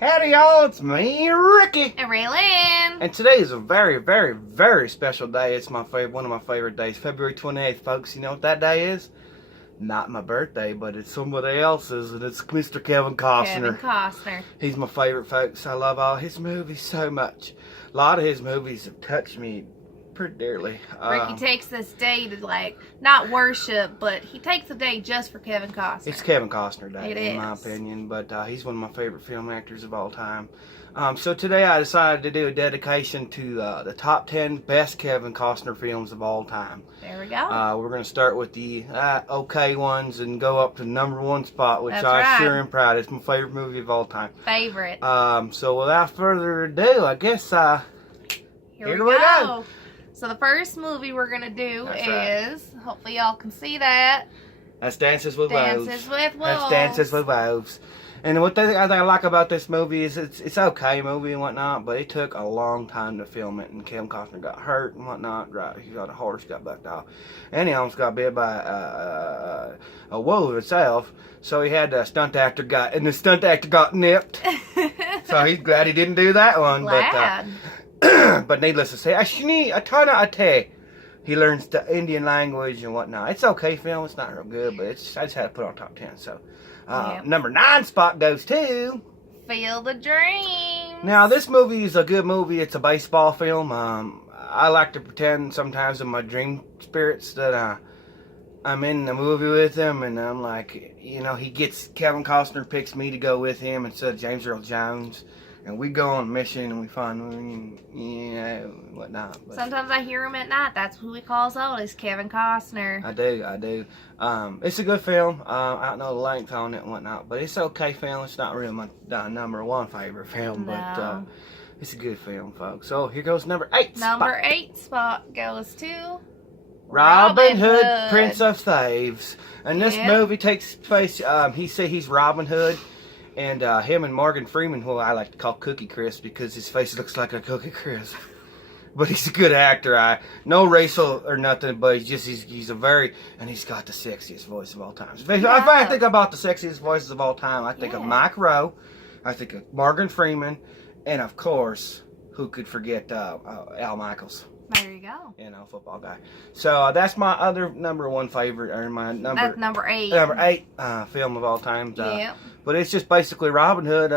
Howdy y'all, it's me, Ricky. And Raylan. And today is a very, very, very special day. It's my favorite, one of my favorite days. February 28th, folks. You know what that day is? Not my birthday, but it's somebody else's, and it's Mr. Kevin Costner. Kevin Costner. He's my favorite, folks. I love all his movies so much. A lot of his movies have touched me pretty dearly. Ricky takes this day to, not worship, but he takes the day just for Kevin Costner. It's Kevin Costner Day, It in is. my opinion, but he's one of my favorite film actors of all time. So today I decided to do a dedication to the top 10 best Kevin Costner films of all time. There we go. We're going to start with the okay ones and go up to the number one spot, which That's I right. sure am proud. It's my favorite movie of all time. Favorite. So without further ado, I guess Here we go. So the first movie we're going to do That's is, hopefully y'all can see that, that's Dances with Wolves. Dances with Wolves. That's Dances with Wolves. And what I like about this movie is it's okay movie and whatnot, but it took a long time to film it, and Kevin Costner got hurt and whatnot. Right, he got a horse, got bucked off, and he almost got bit by a wolf itself. So he had a stunt actor and the stunt actor got nipped. So he's glad he didn't do that one. Glad. But needless to say, Ashni Atana Ate. He learns the Indian language and whatnot. It's okay film. It's not real good, but I just had to put it on top 10. So, Yep. number 9 spot goes to... Feel the Dream. Now, this movie is a good movie. It's a baseball film. I like to pretend sometimes in my dream spirits that I'm in the movie with him, and I'm like, Kevin Costner picks me to go with him instead of James Earl Jones. And we go on a mission and we find, whatnot. But Sometimes I hear him at night. That's who he calls out, is Kevin Costner. I do. It's a good film. I don't know the length on it and whatnot, but it's okay film. It's not really my number one favorite film, but No. it's a good film, folks. So here goes number 8 Number spot. 8 spot goes to Robin Hood, Prince of Thieves. And this Yep. movie takes place, he's Robin Hood. And him and Morgan Freeman, who I like to call Cookie Crisp because his face looks like a Cookie Crisp. But he's a good actor. No racial or nothing, but he's got the sexiest voice of all time. If I think about the sexiest voices of all time, I think of Mike Rowe, I think of Morgan Freeman, and of course, who could forget Al Michaels. There you go. Football guy. So that's my other number one favorite, or my That's number 8. Number 8 film of all time. Yeah. But it's just basically Robin Hood,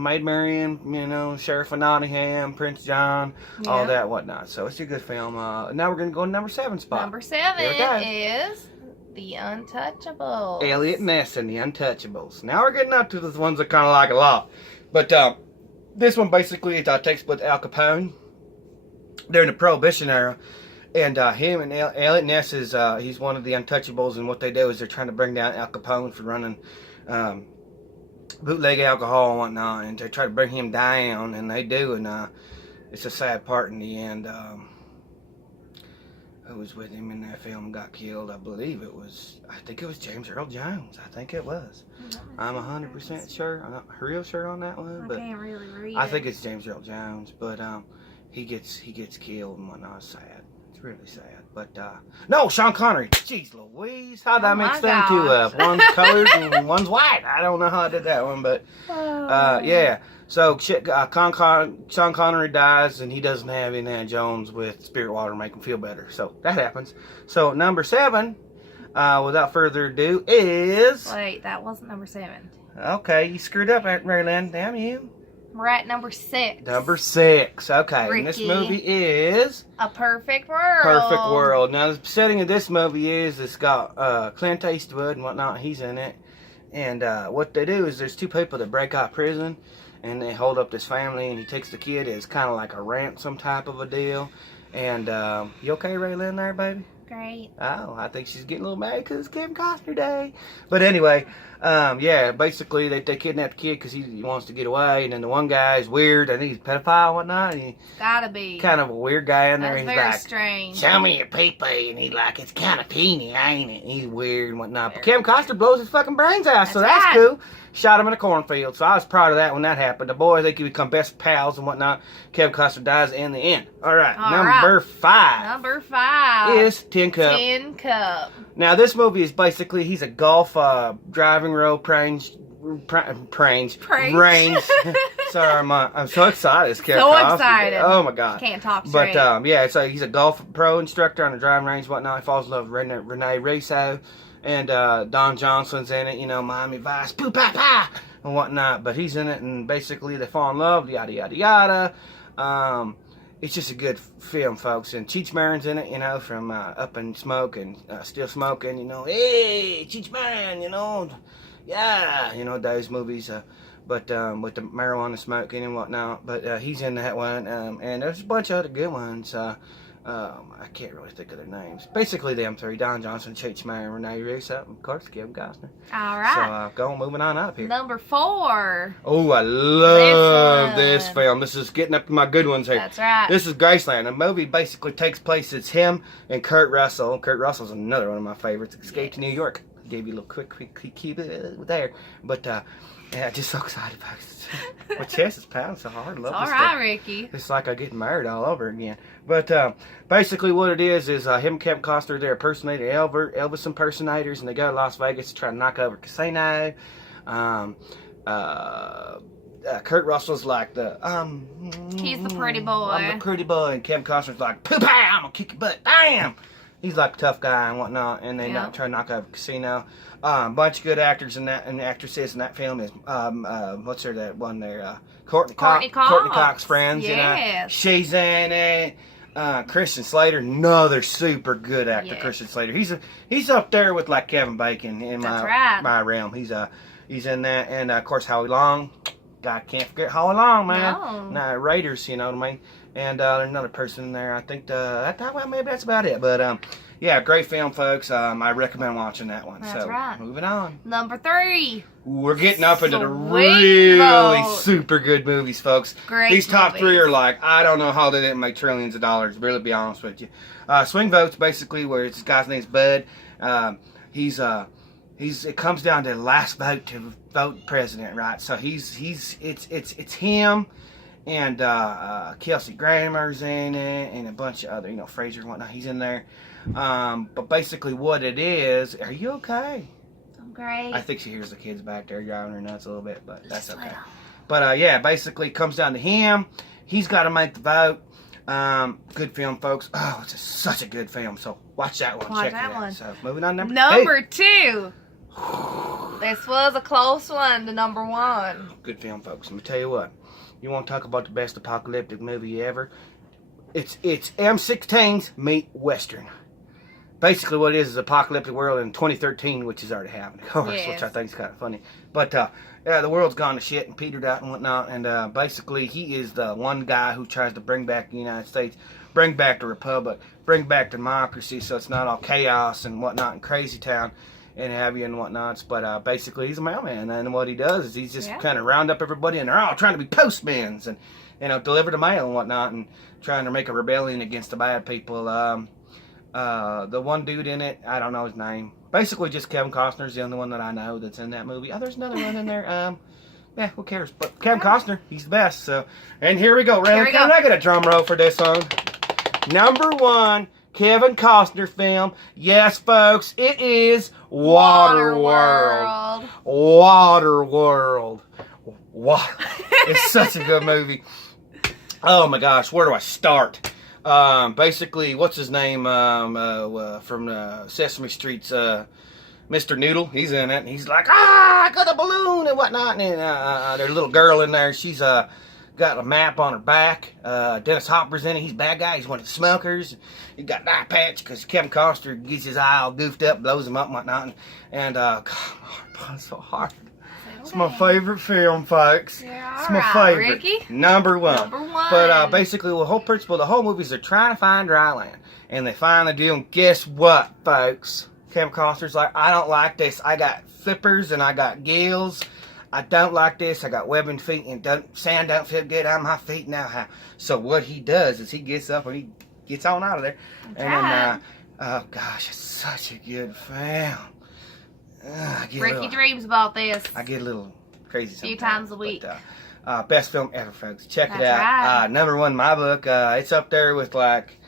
Maid Marian, Sheriff of Nottingham, Prince John, all that whatnot. So it's a good film. Now we're going to go to number 7 spot. Number 7 Here we go. is The Untouchables. Elliot Ness and The Untouchables. Now we're getting up to the ones I kind of like a lot. But this one basically takes place with Al Capone during the Prohibition era. And him and Elliot Ness he's one of the Untouchables, and what they do is they're trying to bring down Al Capone for running bootleg alcohol and whatnot, and they try to bring him down, and they do, and it's a sad part in the end. Who was with him in that film got killed? I think it was James Earl Jones. I think it was. I'm 100% sure. I'm not real sure on that one, but I can't really read I it. think it's James Earl Jones, but he gets killed and whatnot. It's sad. It's really sad. But no, Sean Connery. Jeez Louise, how did I mix them two up? One's colored and one's white. I don't know how I did that one, but yeah. So Sean Connery dies, and he doesn't have Indiana Jones with spirit water to make him feel better. So that happens. So number 7, without further ado, is... Wait, that wasn't number 7. Okay, you screwed up, Maryland. Damn you. We're at number 6. Number 6. Okay, Ricky. and this movie is... A Perfect World. Perfect World. Now, the setting of this movie is it's got Clint Eastwood and whatnot. He's in it. And what they do is there's 2 people that break out of prison, and they hold up this family, and he takes the kid as kind of like a ransom type of a deal. And you okay, Raylan, there, baby? Great. Oh, I think she's getting a little mad because it's Kevin Costner Day. But anyway, basically they kidnap the kid because he wants to get away. And then the one guy is weird. I think he's a pedophile and whatnot. And Gotta be. kind of a weird guy in there. That's He's very like, strange. show me your pee-pee. And he's like, it's kind of teeny, ain't it? He's weird and whatnot. But Kevin Costner blows his fucking brains out, so that's right. cool. Shot him in a cornfield. So I was proud of that when that happened. The boys, they could become best pals and whatnot. Kevin Costner dies in the end. All right, number 5. Number 5 is Tin Cup. Tin Cup. Now, this movie is basically, he's a golf driving Range. Sorry, I'm so excited. It's Kevin So Costner. excited. Oh my god. Can't talk straight. But yeah, so he's a golf pro instructor on the driving range, and whatnot. He falls in love with Renee Russo, and Don Johnson's in it. You know, Miami Vice, poo pa pa, and whatnot. But he's in it, and basically they fall in love. Yada yada yada. It's just a good film, folks. And Cheech Marin's in it, you know, from Up in Smoke and Still Smoking, you know. Hey, Cheech Marin, you know. Yeah, you know, those movies. But with the marijuana smoking and whatnot. But he's in that one. And there's a bunch of other good ones. I can't really think of their names. Basically, them three. Don Johnson, Cheech Marin, Renee Russo, and of course, Kevin Costner. All right. So, moving on up here. Number 4. Oh, I love this film. This is getting up to my good ones here. That's right. This is Graceland. The movie basically takes place, it's him and Kurt Russell. Kurt Russell's another one of my favorites. Escape to New York. Gave you a little quick there. But, yeah, just so excited about it. My chest is pounding so hard. I love this All right, stuff. Ricky. It's like I'm getting married all over again. But basically what it is him and Kevin Costner, they're Elvis impersonators, and they go to Las Vegas to try to knock over a casino. Kurt Russell's like He's the pretty boy. I'm the pretty boy. And Kevin Costner's like, poo pow, I'm going to kick your butt. Bam! He's like a tough guy and whatnot, and they try to knock over a casino. Bunch of good actors and actresses in that film is what's her that one there? Courtney Cox friends. Yes. You know? She's in it. Christian Slater, another super good actor. Yes. Christian Slater. He's up there with like Kevin Bacon in my realm. He's in that, and of course Howie Long. God, can't forget Howie Long, man. No. Raiders, you know what I mean. And there's another person in there. I think maybe that's about it. But yeah, great film, folks. I recommend watching that one. That's so right. Moving on. Number 3. We're getting up into the Swing really Vote. super good movies, folks. Great These top movies. 3 are like, I don't know how they didn't make trillions of dollars, to really be honest with you. Swing Vote's basically where this guy's name's Bud. It comes down to the last vote to vote president, right? So it's him and Kelsey Grammer's in it, and a bunch of other, Fraser and whatnot. He's in there. But basically what it is, are you okay? I'm great. I think she hears the kids back there driving her nuts a little bit, but that's okay. But yeah, basically it comes down to him. He's got to make the vote. Good film, folks. Oh, it's such a good film. So watch that one. Check it out. So moving on, number 2. This was a close one to number 1. Good film, folks. Let me tell you what. You want to talk about the best apocalyptic movie ever? It's M16's meet Western. Basically what it is apocalyptic world in 2013, which is already happening, of course, which I think is kind of funny. But yeah, the world's gone to shit and petered out and whatnot, and basically he is the one guy who tries to bring back the United States, bring back the Republic, bring back democracy, so it's not all chaos and whatnot in crazy town and have you and whatnots. But basically he's a mailman, and what he does is he's just kind of round up everybody, and they're all trying to be postmen and deliver the mail and whatnot, and trying to make a rebellion against the bad people. The one dude in it, I don't know his name. Basically just Kevin Costner's the only one that I know that's in that movie. Oh, there's another one in there. Yeah, who cares? But Kevin Costner, he's the best. So, and here we go. Can I get a drum roll for this song? Number 1 Kevin Costner film. Yes, folks, it is Waterworld. Waterworld. It's such a good movie. Oh my gosh, where do I start? Basically, what's his name from Sesame Street's Mr. Noodle? He's in it, and he's like, I got a balloon and whatnot. And there's a little girl in there. She's got a map on her back. Dennis Hopper's in it. He's a bad guy. He's one of the smokers. He got an eye patch because Kevin Costner gets his eye all goofed up, blows him up and whatnot. And God, it's so hard. It's my favorite film, folks. It's my favorite. Ricky? Number 1. Number 1. But basically, the whole principle, the whole movie is they're trying to find dry land. And they find the deal, and guess what, folks? Kevin Costner's like, I don't like this. I got flippers and I got gills. I don't like this. I got webbing feet, and sand don't feel good on my feet now. So what he does is he gets up and he gets on out of there. And oh gosh, it's such a good film. Ricky dreams about this. I get a little crazy sometimes. A few times a week. But, best film ever, folks. Check it out. Right. Number 1 in my book. It's up there with like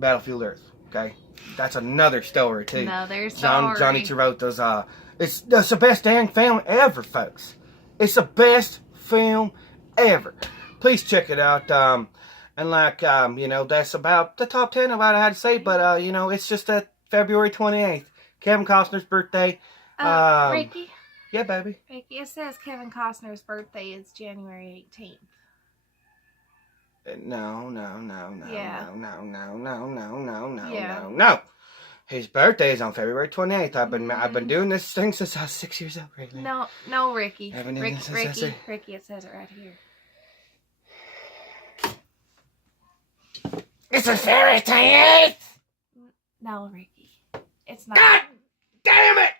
Battlefield Earth. Okay, that's another story too. Another story. Johnny Travolta's. It's the best dang film ever, folks. It's the best film ever. Please check it out. And like, you know, that's about the top 10 of what I had to say. But, you know, it's just that February 28th, Kevin Costner's birthday. Ricky? Yeah, baby. Ricky, it says Kevin Costner's birthday is January 18th. No. Yeah. No. His birthday is on February 28th. I've been doing this thing since I was 6 years old, really. No, Ricky. Ricky, Ricky, it says it right here. It's a February 28th! No, Ricky. It's not. God damn it!